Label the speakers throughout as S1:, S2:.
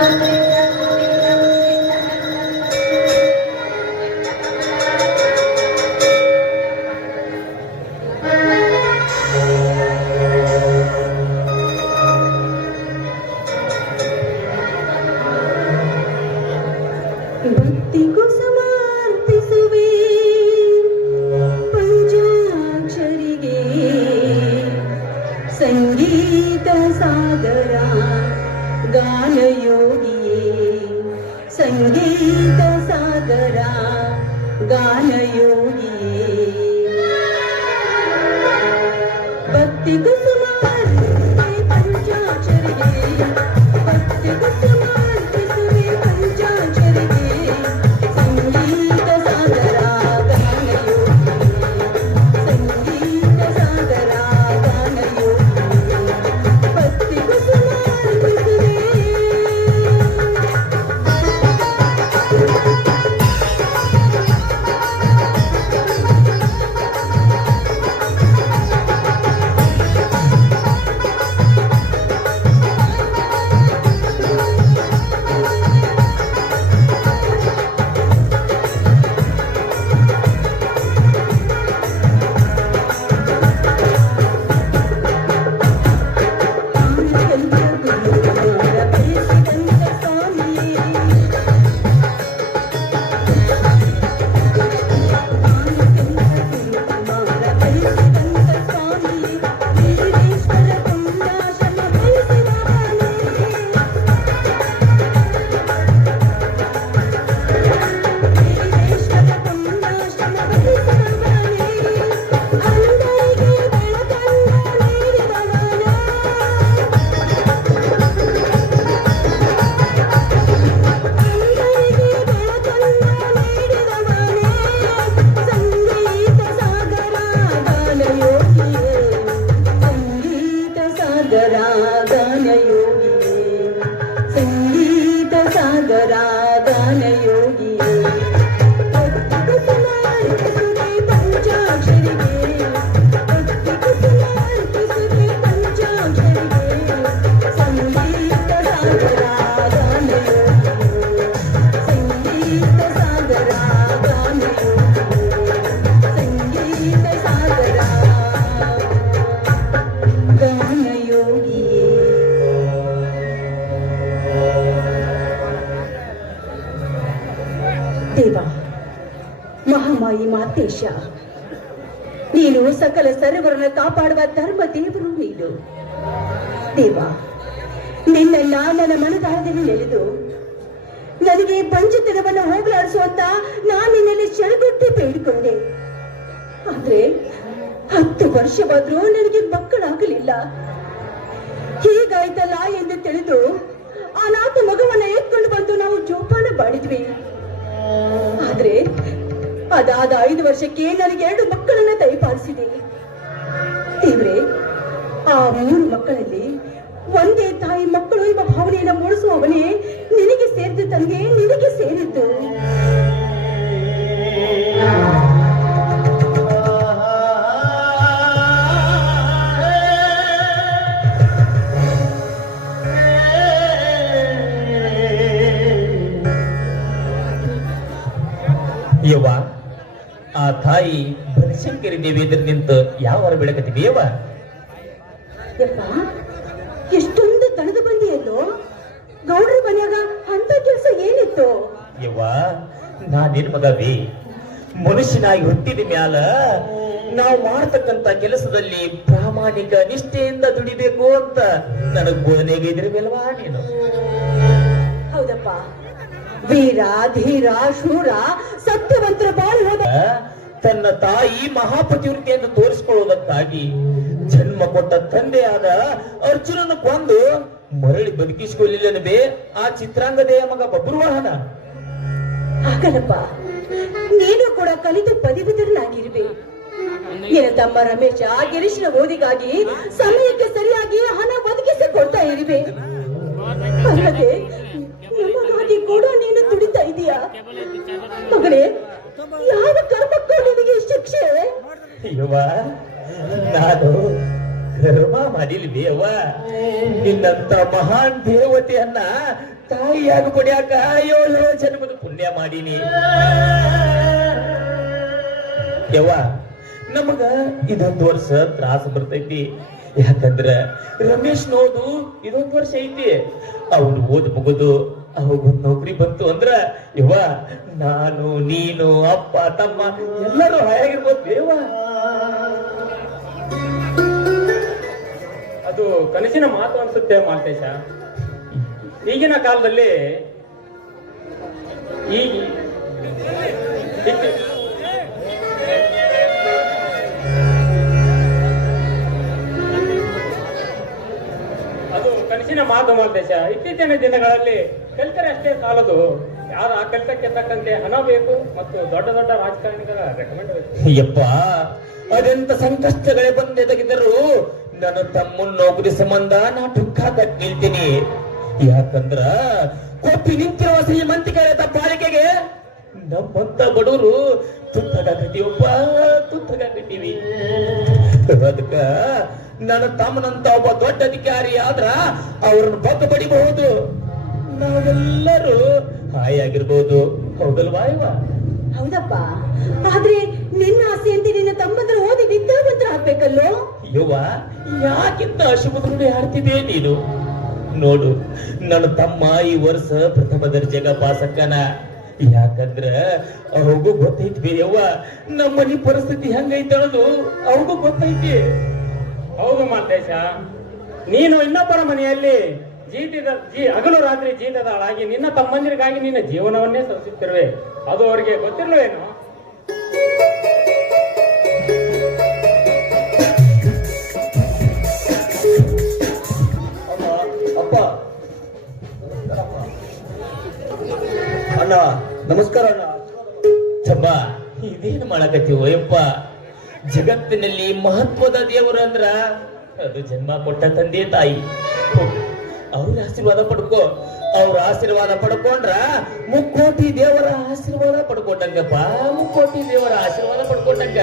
S1: Thank you. Sadra गानयोगिये। सङ्गीतसादरा सागरा ಸಾಗರ ಗಾನಯೋಗಿಯೇ ದೇವ ಮಹಾಮಾಯಿ ಮಾತೇಶ, ನೀನು ಸಕಲ ಸರ್ವರನ್ನ ಕಾಪಾಡುವ ಧರ್ಮ ದೇವರು ನೀನು. ದೇವ, ನಿನ್ನೆಲ್ಲ ನನ್ನ ಮನದಾಳದಲ್ಲಿ ನೆಲೆದು, ನನಗೆ ಪಂಚತನವನ್ನು ಹೋಗಲಾಡಿಸುವಂತ ನಾನು ನಿನ್ನಲ್ಲಿ ಶರಗುಟ್ಟಿ ಬೇಡಿಕೊಂಡೆ. ಆದ್ರೆ ಹತ್ತು ವರ್ಷವಾದ್ರೂ ನನಗೆ ಮಕ್ಕಳಾಗಲಿಲ್ಲ. ಹೀಗಾಯ್ತಲ್ಲ ಎಂದು ತಿಳಿದು ಆ ಅನಾಥ ಮಗುವನ್ನ ಎತ್ಕೊಂಡು ಬಂದು ನಾವು ಜೋಪಾನ ಮಾಡಿದ್ವಿ. ಆದ್ರೆ ಅದಾದ ಐದು ವರ್ಷಕ್ಕೆ ನನಗೆ ಎರಡು ಮಕ್ಕಳನ್ನ ದಯಪಾಲಿಸಿದೆ ದೇವ್ರೆ ಆ ಮೂರು ಮಕ್ಕಳಲ್ಲಿ ಒಂದೇ ತಾಯಿ ಮಕ್ಕಳು ಎಂಬ ಭಾವನೆಯನ್ನು ಮೂಡಿಸುವವನೇ ನಿನಗೆ ಸೇರಿದ್ದು ತಂದೆ, ನಿನಗೆ ಸೇರಿದ್ದು.
S2: ಯವ್ವ ಆ ತಾಯಿ ಬನಶಂಕರಿ ದೇವಿ ಎದುರು ನಿಂತು ಯಾವ ಯವ್ವ
S1: ಯಪ್ಪ ಎಷ್ಟೊಂದು ತಣದು ಬಂದಿಯಲ್ಲೋ ಗೌಡ್ರ ಬನ್ಯಾಗ ಅಂತ ಕೆಲಸ ಏನಿತ್ತು?
S2: ಯವ್ವ ನಾ ನಿನ್ ಮಗವಿ ಮನುಷ್ಯನಾಗಿ ಹುಟ್ಟಿದ ಮ್ಯಾಲ ನಾವು ಮಾಡ್ತಕ್ಕಂತ ಕೆಲಸದಲ್ಲಿ ಪ್ರಾಮಾಣಿಕ ನಿಷ್ಠೆಯಿಂದ ದುಡಿಬೇಕು ಅಂತ ನನಗ್ ಬೋಧನೆಗೆ ಇದ್ರಬೇಲ್ವಾ ನೀನು?
S1: ಹೌದಪ್ಪ. ವೀರ ಧೀರ ಶೂರ ಸತ್ಯವಂತರ ಬಾಳಿ ಹೋದ
S2: ತನ್ನ ತಾಯಿ ಮಹಾಪತಿವೃತ್ತಿಯನ್ನು ಎಂದು ತೋರಿಸಿಕೊಳ್ಳುವುದಕ್ಕಾಗಿ ಜನ್ಮ ಕೊಟ್ಟ ತಂದೆಯಾದ ಅರ್ಜುನನ ಕೊಂದು ಮರಳಿ ಬದುಕಿಸಿಕೊಳ್ಳಿಲ್ಲನವೇ ಆ ಚಿತ್ರಾಂಗದೆಯ ಮಗ ಬಬ್ರುವಾಹನ.
S1: ಆಗಲ್ಲಪ್ಪ ನೀನು ಕೂಡ ಕಲಿತು ಪದವೀಧರನಾಗಿರುವೆ ನಿನ್ನ ತಮ್ಮ ರಮೇಶ ಗಿರೀಶ್ನ ಓದಿಗಾಗಿ ಸಮಯಕ್ಕೆ ಸರಿಯಾಗಿ ಹಣ ಒದಗಿಸಿ ಕೊಡ್ತಾ ಇರುವೆ
S2: ದೇವ, ನಿನ್ನಂತ ಮಹಾನ್ ದೇವತೆಯನ್ನ ತಾಯಿಯಾಗಿ ಪಡ್ಯಾಕ ಏಳು ಜನ್ಮದ ಪುಣ್ಯ ಮಾಡೀನಿ. ಯವ್ವ, ನಮಗ ಇದೊಂದು ವರ್ಷ ತ್ರಾಸ ಬರ್ತೈತಿ. ಯಾಕಂದ್ರ ರಮೇಶ್ ನೋದು ಇದೊಂದು ವರ್ಷ ಐತಿ. ಅವನು ಓದ್ ಮುಗುದು ಅವಾಗೊಂದ್ ನೌಕರಿ ಬಂತು ಅಂದ್ರ ಇವ ನಾನು, ನೀನು, ಅಪ್ಪ, ತಮ್ಮ ಎಲ್ಲರೂ ಹಾಯಾಗಿರ್ಬೋದು ದೇವ
S3: ಅದು ಕನಸಿನ ಮಾತು ಅನ್ಸುತ್ತೆ ಮಾಲ್ತೇಶ. ಈಗಿನ ಕಾಲದಲ್ಲಿ ಈಗ ಅದು ಕನಸಿನ ಮಾತು ಮಾಲ್ತೇಶ. ಇತ್ತೀಚಿನ ದಿನಗಳಲ್ಲಿ ಕಲಿತರೆ ಅಷ್ಟೇ ಸಾಲದು. ಯಾರು ಆ ಕೆಲಸಕ್ಕೆ ತಕ್ಕಂತೆ ಹಣ ಬೇಕು ಮತ್ತು ದೊಡ್ಡ ದೊಡ್ಡ ರಾಜಕಾರಣಿಗಳ ರೆಕಮೆಂಡ್ ಬೇಕು.
S2: ಯಪ್ಪ ಅದೆಂತ ಸಂಕಷ್ಟಗಳೇ ಬಂದೆದಗಿದ್ದರು ನನ್ನ ತಮ್ಮನ್ ನೌಕರಿ ಸಂಬಂಧ ನಾ ದುಃಖ ನಿಲ್ತೀನಿ. ಯಾಕಂದ್ರ ಕೊಪ್ಪಿ ನಿಂತಿರುವ ಶ್ರೀಮಂತಿಕೆ ಪಾಲಿಕೆಗೆ ನಮ್ಮಂತ ಬಡವರು ತುತ್ತಗಾಕತ್ತೀವಪ್ಪ ತುತ್ತಗಾಕತ್ತೀವಿ ಅದಕ್ಕ ನನ್ನ ತಮ್ಮನಂತ ಒಬ್ಬ ದೊಡ್ಡ ಅಧಿಕಾರಿ ಆದ್ರ ಅವ್ರನ್ನ ಬಗ್ಗ ಬಡಿಬಹುದು. ನಾವೆಲ್ಲರೂ ಹಾಯಾಗಿರ್ಬೋದು. ಹೌದಲ್ವಾ ಇವ?
S1: ಹೌದಪ್ಪ. ಆದ್ರೆ ನಿನ್ನ ಆಸೆಯಂತೆ ನಿನ್ನ ತಮ್ಮಂದ್ರ ಓದಿ ವಿದ್ಯಾವಂತರ ಆಗ್ಬೇಕಲ್ಲೋ
S2: ಯವ್ವ ಯಾಕಿಂತ ಅಶುಭ ಆಡ್ತಿದೆ ನೀನು? ನೋಡು, ನನ್ನ ತಮ್ಮ ಈ ವರ್ಷ ಪ್ರಥಮ ದರ್ಜೆಗ ಪಾಸಕ್ಕನ. ಯಾಕಂದ್ರ ಅವ್ರಿಗೂ ಗೊತ್ತೈತಿ ಬೇರೆಯವ್ವ ನಮ್ಮ ಮನಿ ಪರಿಸ್ಥಿತಿ ಹೆಂಗೈತೆ ಅನ್ನೋದು ಅವ್ರಿಗೂ ಗೊತ್ತೈತಿ.
S3: ಹೌದು ಮಾತೇಶ ನೀನು ಇನ್ನೊಬ್ಬರ ಮನೆಯಲ್ಲಿ ಜೀತದ, ಜೀ, ಹಗಲು ರಾತ್ರಿ ಜೀತದಾಳಾಗಿ ನಿನ್ನ ತಮ್ಮಂದಿರಿಗಾಗಿ ನಿನ್ನ ಜೀವನವನ್ನೇ ಸವಿಸುತ್ತಿರುವೆ ಅದು ಅವರಿಗೆ ಗೊತ್ತಿರ್ಲವೇನು
S4: ಅಣ್ಣ ನಮಸ್ಕಾರ ಅಣ್ಣ.
S2: ಚಮ್ಮ ಇದೇನು ಮಾಡಕತ್ತೀವೋ ಓಯಪ್ಪ? ಜಗತ್ತಿನಲ್ಲಿ ಮಹತ್ವದ ದೇವರು ಅಂದ್ರ ಅದು ಜನ್ಮ ಕೊಟ್ಟ ತಂದೆ ತಾಯಿ. ಅವ್ರ ಆಶೀರ್ವಾದ ಪಡ್ಕೋ ಅವ್ರ ಆಶೀರ್ವಾದ ಪಡ್ಕೊಂಡ್ರ ಮುಕ್ಕೋಟಿ ದೇವರ ಆಶೀರ್ವಾದ ಪಡ್ಕೊಂಡಂಗಪ್ಪ ಮುಕ್ಕೋಟಿ ದೇವರ ಆಶೀರ್ವಾದ ಪಡ್ಕೊಂಡಂಗ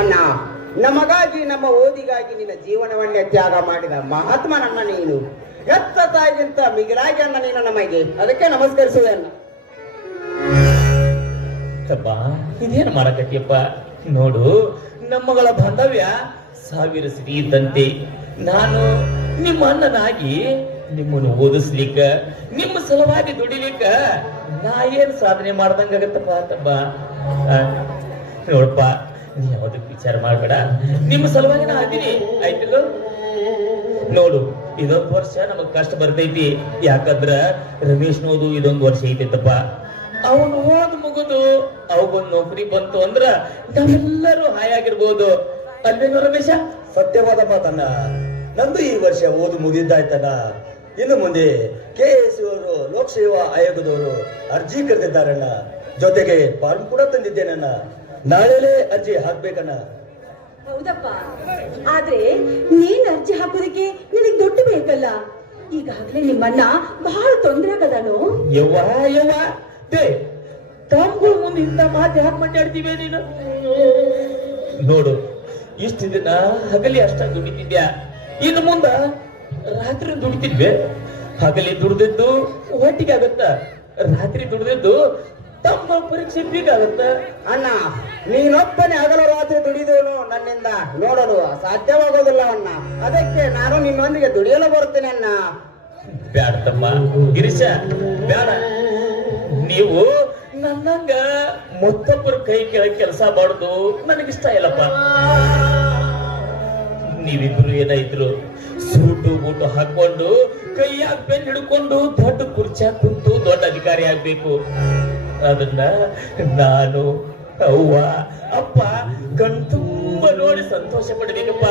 S5: ಅಣ್ಣ ನಮಗಾಗಿ ನಮ್ಮ ಓದಿಗಾಗಿ ನಿನ್ನ ಜೀವನವನ್ನೇ ತ್ಯಾಗ ಮಾಡಿದ ಮಹಾತ್ಮನಣ್ಣ ನೀನು. ಎತ್ತ ತಾಯಿಗಿಂತ ಮಿಗಿಲಾಗಿ ಅನ್ನ ನೀನು ನಮಗೆ. ಅದಕ್ಕೆ ನಮಸ್ಕರಿಸುವೆ ಅಣ್ಣ
S2: ಅಪ್ಪ ಇದೇನು ಮಾಡಕತ್ತಿಯಪ್ಪ? ನೋಡು ನಮ್ಮಗಳ ಬಾಂಧವ್ಯ ಸಾವಿರ ಸಿರಿ ಇದ್ದಂತೆ. ನಾನು ನಿಮ್ಮ ಅಣ್ಣನಾಗಿ ನಿಮ್ಮನ್ನು ಓದಿಸ್ಲಿಕ್ಕ ನಿಮ್ಮ ಸಲುವಾಗಿ ದುಡಿಲಿಕ್ಕ ನಾ ಏನ್ ಸಾಧನೆ ಮಾಡ್ದಂಗಾಗತ್ತಪ್ಪ ಆ, ನೋಡಪ್ಪ ನೀ ಯಾವ್ದಕ್ಕೆ ವಿಚಾರ ಮಾಡ್ಬೇಡ. ನಿಮ್ಮ ಸಲುವಾಗಿ ನಾ ಅದೀನಿ ಆಯ್ತಿಲ್ಲ? ನೋಡು ಇದೊಂದು ವರ್ಷ ನಮಗ್ ಕಷ್ಟ ಬರ್ತೈತಿ. ಯಾಕಂದ್ರ ರಮೇಶ್ ನೋದು ಇದೊಂದು ವರ್ಷ ಐತಿತ್ತಪ್ಪ ಅವನು ಓದ್ ಮುಗಿದು ಅವಗೊಂದ್ ನೌಕರಿ ಬಂತು ಅಂದ್ರ ನಾವೆಲ್ಲರೂ ಹಾಯಾಗಿರ್ಬೋದು ಅಲ್ವೇನೋ ರಮೇಶ?
S4: ಸತ್ಯವಾದ ಮಾತನ್ನ. ನಂದು ಈ ವರ್ಷ ಓದು ಮುಗಿದಾಯ್ತನ ಇನ್ನು ಮುಂದೆ ಕೆ ಎಸ್ ಅವರು, ಲೋಕಸೇವಾ ಆಯೋಗದವರು ಅರ್ಜಿ ಕರೆದಿದ್ದಾರಣ್ಣ ಜೊತೆಗೆ ಫಾರ್ಮ್ ಕೂಡ ತಂದಿದ್ದೇನಣ್ಣ. ನಾಳೆಲೇ ಅರ್ಜಿ ಹಾಕ್ಬೇಕಣ್ಣ.
S1: ಹೌದಪ್ಪ. ಆದ್ರೆ ನೀನ್ ಅರ್ಜಿ ಹಾಕೋದಕ್ಕೆ ನಿನಗೆ ದುಡ್ಡು ಬೇಕಲ್ಲ. ಈಗಾಗ್ಲೇ ನಿಮ್ಮಣ್ಣ ಬಹಳ ತೊಂದರೆ ಆಗದಾನು.
S2: ಯವ್ವ ಯವ್ವ ದೇ ಮುಂದೆ ಇಂಥ ಮಾತು ಯಾಕೆ ಮಾತಾಡ್ತೀವಿ ನೀನು? ನೋಡು, ಇಷ್ಟು ದಿನ ಹಗಲಿ ಅಷ್ಟ ದುಡಿತಿದ್ಯಾ? ಇನ್ನು ಮುಂದ ರಾತ್ರಿ ದುಡಿತಿದ್ವಿ. ಹಗಲಿ ದುಡ್ದಿದ್ದು ಒಟ್ಟಿಗೆ ಆಗತ್ತ? ರಾತ್ರಿ ದುಡ್ದಿದ್ದು ತಮ್ಮ ಪರೀಕ್ಷೆ ಬೀಗಾಗುತ್ತೆ
S5: ಅಣ್ಣ, ನೀನೊಬ್ಬನೇ ಹಗಲು ರಾತ್ರಿ ದುಡಿದವನು ನನ್ನಿಂದ ನೋಡಲು ಸಾಧ್ಯವಾಗೋದಿಲ್ಲ ಅಣ್ಣ. ಅದಕ್ಕೆ ನಾನು ನಿನ್ನೊಂದಿಗೆ ದುಡಿಯಲು ಬರುತ್ತೇನೆ ಅಣ್ಣ.
S2: ಬ್ಯಾಡ ತಮ್ಮ, ಗಿರೀಶ, ಬ್ಯಾಡ. ನೀವು ನನ್ನಂಗ ಮತ್ತೊಬ್ಬರ ಕೈ ಕೆಳಗೆ ಕೆಲಸ ಮಾಡುದು ನನಗಿಷ್ಟ ಇಲ್ಲಪ್ಪ. ನೀವಿಬ್ರು ಏನಾಯ್ತು ಸೂಟು ಬೂಟು ಹಾಕೊಂಡು ಕೈಯಾಗ ಹಾಕ್ಬೇಕು ಹಿಡ್ಕೊಂಡು ದೊಡ್ಡ ಕುರ್ಚಿ ಕುಂತು ದೊಡ್ಡ ಅಧಿಕಾರಿ ಆಗ್ಬೇಕು. ಅದನ್ನ ನಾನು ಅವ್ವ, ಅಪ್ಪ ಕಣ್ತುಂಬ ನೋಡಿ ಸಂತೋಷ ಪಡ್ಬೇಕಪ್ಪ.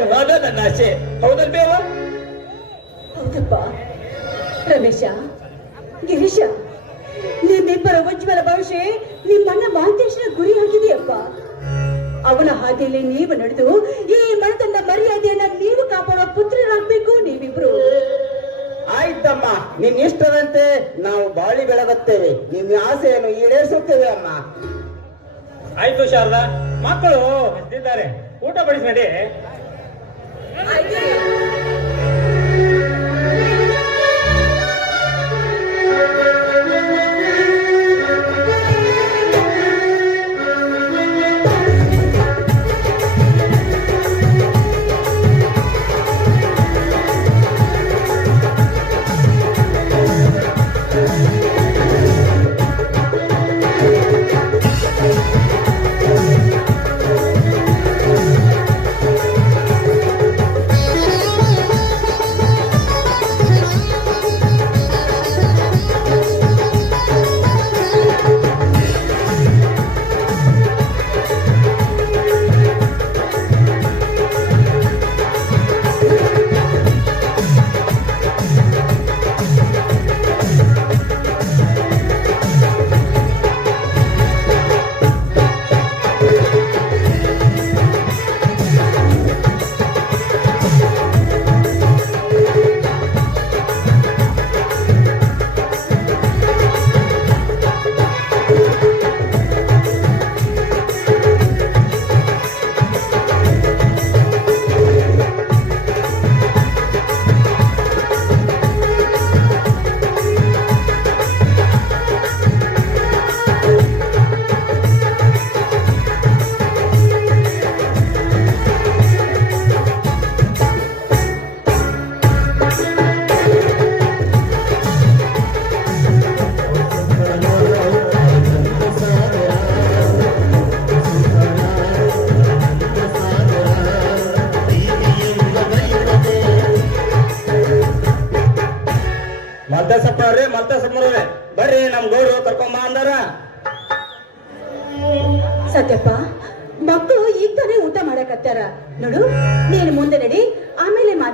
S2: ಅದ ನನ್ನ ಆಸೆ. ಹೌದಲ್ವೇವ
S1: ಹೌದಪ್ಪ. ರಮೇಶ, ಗಿರೀಶ, ನಿಮ್ಮಿಬ್ಬರ ಉಜ್ವಲ ಭವಿಷ್ಯ ನಿಮ್ಮಣ್ಣ ಗುರಿ ಗುರಿಯಾಗಿದೆಯಪ್ಪ. ಅವನ ಹಾದಿಯಲ್ಲಿ ನೀವು ನಡೆದು ಈ ಮನತಂದ ಮರ್ಯಾದೆಯನ್ನ ನೀವು ಕಾಪಾಡುವ ಪುತ್ರರಾಗ್ಬೇಕು ನೀವಿಬ್ರು.
S5: ಆಯ್ತಮ್ಮ ನಿನ್ನ ಇಷ್ಟದಂತೆ ನಾವು ಬಾಳಿ ಬೆಳಗುತ್ತೇವೆ. ನಿಮ್ಮ ಆಸೆಯನ್ನು ಈಡೇರಿಸುತ್ತೇವೆ ಅಮ್ಮ.
S3: ಆಯ್ತು ಶಾರದಾ ಮಕ್ಕಳು ಊಟ ಬಡಿಸಿ ನಡಿ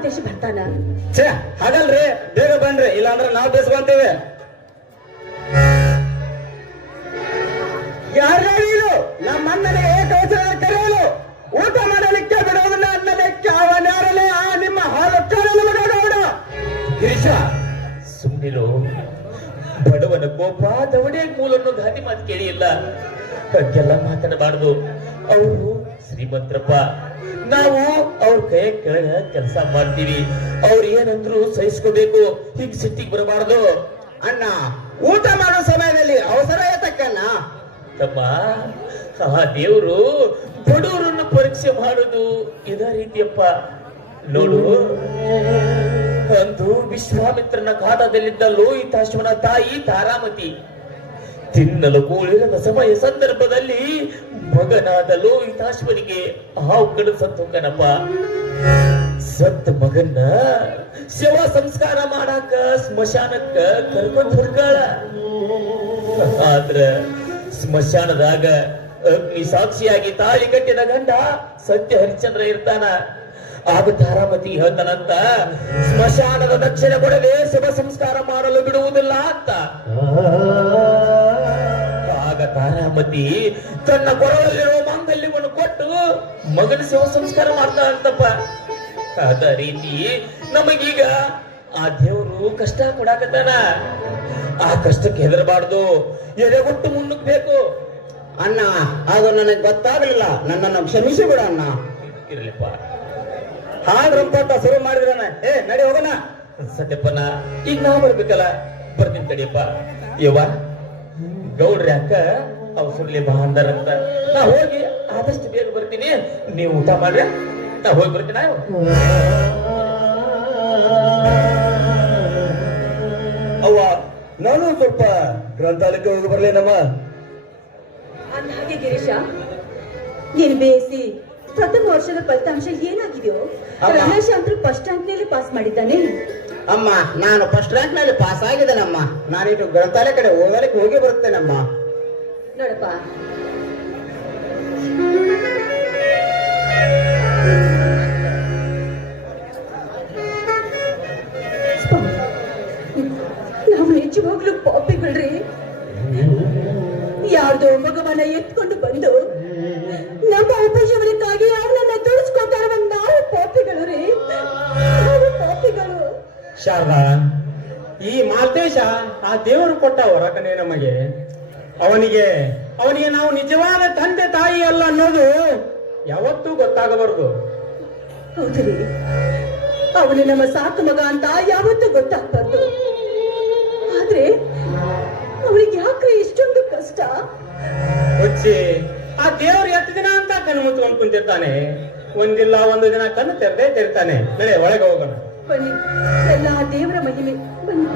S1: ಮಾತೇಶ್ ಬರ್ತಾನ?
S5: ಛೇ, ಹಾಗಲ್ರಿ, ಬೇಗ ಬನ್ರಿ, ಇಲ್ಲಾಂದ್ರೆ ನಾವು ಬೇಸ್ಕೊಂತೀವಿ. ಯಾರು ನಮ್ಮ ಅಣ್ಣನಿಗೆ ಏಕವಚನ ಕರೆಯಲು ಊಟ ಮಾಡಲಿಕ್ಕೆ ಬಿಡೋದನ್ನ ಅನ್ನಲಿಕ್ಕೆ ಅವನ್ಯಾರಲ್ಲ ಆ ನಿಮ್ಮ ಹಾಲು ಗೌಡ
S2: ಗಿರೀಶ ಸುಮ್ಮನಿರು ಬಡವನ ಕೋಪ ದವಡೆ ಮೂಲನ್ನು ಘಾಟಿ ಮಾತು ಕೇಳಿಲ್ಲ ಹಂಗೆಲ್ಲ ಮಾತಾಡಬಾರ್ದು ಅವರು ಶ್ರೀಮಂತರಪ್ಪ, ನಾವು ಕೈ ಕೆಳಗ ಕೆಲಸ ಮಾಡ್ತೀವಿ. ಅವ್ರು ಏನಂದ್ರು ಸಹಿಸ್ಕೋಬೇಕು. ಹಿಂಗ್ ಸಿಟ್ಟಿಗೆ ಬರಬಾರ್ದು.
S5: ಅಣ್ಣ, ಊಟ ಮಾಡೋ ಸಮಯದಲ್ಲಿ ಅವಸರ ಏತಕ್ಕಣ್ಣ
S2: ತಮ್ಮ, ಆ ದೇವರು ಬಡವರನ್ನ ಪರೀಕ್ಷೆ ಮಾಡುದು ಇದ ರೀತಿಯಪ್ಪ. ನೋಡು, ಅಂದು ವಿಶ್ವಾಮಿತ್ರನ ಕಾಟದಲ್ಲಿದ್ದ ಲೋಹಿತಾಶ್ವನ ತಾಯಿ ತಾರಾಮತಿ. ತಿನ್ನಲು ಕೂಳಿರದ ಸಮಯ ಸಂದರ್ಭದಲ್ಲಿ ಮಗನಾದ ಲೋಹಿತಾಶ್ವರಿಗೆ ಹಾವು ಕಡು ಸತ್ತು ಸತ್ ಮಗನ್ನ ಶವ ಸಂಸ್ಕಾರ ಮಾಡಾಕ ಸ್ಮಶಾನಕ್ಕ ಕರ್ಕೊಂಡ್ ಹೊರ್ಗಾಳ ಆದ್ರ ಸ್ಮಶಾನದಾಗ ಅಗ್ನಿ ಸಾಕ್ಷಿಯಾಗಿ ತಾಳಿ ಕಟ್ಟಿದ ಗಂಡ ಸತ್ಯ ಹರಿಶ್ಚಂದ್ರ ಇರ್ತಾನ. ಆಗ ತಾರಾಮತಿ ಹೇಳ್ತಾನಂತ, ಸ್ಮಶಾನದ ದಕ್ಷಿಣ ಕೊಡದೆ ಶವ ಸಂಸ್ಕಾರ ಮಾಡಲು ಬಿಡುವುದಿಲ್ಲ ಅಂತ. ತಾರಾಮತಿ ತನ್ನ ಕೊರಳಲ್ಲಿರುವ ಮಾಂಗಲ್ಯವನ್ನು ಕೊಟ್ಟು ಮಗನ ಸೇವ ಸಂಸ್ಕಾರ ಮಾಡ್ತಾ ಅಂತಪ್ಪ ಅದ ರೀತಿ ನಮಗೀಗ ಆ ದೇವರು ಕಷ್ಟ ಕೊಡಾಕತ್ತಾನ. ಆ ಕಷ್ಟಕ್ಕೆ ಹೆದರಬಾರ್ದು. ಎದೆಗೊಟ್ಟು ಮುನ್ನುಗ್ಬೇಕು
S5: ಅಣ್ಣ ಅದು ನನಗೆ ಗೊತ್ತಾಗ್ಲಿಲ್ಲ. ನನ್ನನ್ನು ಕ್ಷಮಿಸಿ ಬಿಡ ಅಣ್ಣ.
S2: ಇರ್ಲಿಪ್ಪ.
S5: ಹಾಡ್ರಂಪ ರಂಪಾಟ ಶುರು ಮಾಡಿದ್ರಣ್ಣ ಏ ನಡಿ ಹೋಗೋಣ.
S2: ಸತ್ಯಪ್ಪನ ಈಗ ನಾವು ಬರ್ಬೇಕಲ್ಲ. ಬರ್ತೀನಿ ತಡಿಯಪ್ಪ. ಯವ್ವ ಗೌಡ್ರಿ ಅಕ್ಕ ಅವ್ ಸುರ್ಲಿ ಬಾ ಅಂದಾರಂತ ನಾ ಹೋಗಿ ಆದಷ್ಟು ಬೇಗ ಬರ್ತೀನಿ. ನೀವು ಊಟ ಮಾಡ್ರಿ. ನಾ ಹೋಗಿ ಬರ್ತೀನಿ ನಾವು
S4: ಅವ್ವ ನಾನು ಸ್ವಲ್ಪ ಗ್ರಂಥಾಲಯಕ್ಕೆ ಹೋಗಿ ಬರ್ಲೇನಮ್ಮ.
S1: ಅಂದ ಹಾಗೆ ಗಿರೀಶ ನೀನ್ ಬೇಸಿ ಪ್ರಥಮ ವರ್ಷದ ಫಲಿತಾಂಶ ಏನಾಗಿದೆಯೋ. ರಮೇಶ್ ಅಂತೂ ಫಸ್ಟ್ ರ್ಯಾಂಕ್ನಲ್ಲಿ ಪಾಸ್ ಮಾಡಿದ್ದಾನೆ.
S5: ಅಮ್ಮ ನಾನು ಫಸ್ಟ್ ರ್ಯಾಂಕ್ನಲ್ಲಿ ಪಾಸ್ ಆಗಿದ್ದೇನಮ್ಮ. ನಾನಿಟ್ಟು ಗ್ರಂಥಾಲಯ ಕಡೆ ಓದಲಿಕ್ಕೆ ಹೋಗಿ ಬರುತ್ತೇನಮ್ಮ.
S1: ನೋಡಪ್ಪ
S3: ಆ ದೇವರು ಕೊಟ್ಟ ಹೊರಕನೆ ನಮಗೆ. ಅವನಿಗೆ ಅವನಿಗೆ ನಾವು ನಿಜವಾದ ತಂದೆ ತಾಯಿ ಅಲ್ಲ ಅನ್ನೋದು ಯಾವತ್ತೂ ಗೊತ್ತಾಗಬಾರದು.
S1: ಹೌದ್ರಿ ಅವನು ನಮ್ಮ ಸಾಕು ಮಗ ಅಂತ ಯಾವತ್ತೂ ಗೊತ್ತಾಗ್ಬಾರ್ದು. ಆದ್ರೆ ಅವನಿಗೆ ಯಾಕೆ ಇಷ್ಟೊಂದು ಕಷ್ಟ?
S3: ಹುಚ್ಚಿ ಆ ದೇವ್ರು ಎಷ್ಟು ದಿನ ಅಂತ ಕಣ್ಣು ಮುಚ್ಕೊಂಡು ಕುಂತಿರ್ತಾನೆ. ಒಂದಿಲ್ಲ ಒಂದು ದಿನ ಕಣ್ಣು ತೆರೆದೇ ತೆರಿತಾನೆ. ಬೇರೆ ಒಳಗೆ ಹೋಗೋಣ.
S1: ಬನ್ನಿ. ಎಲ್ಲ ದೇವರ ಮಹಿಮೆ. ಬನ್ನಿ.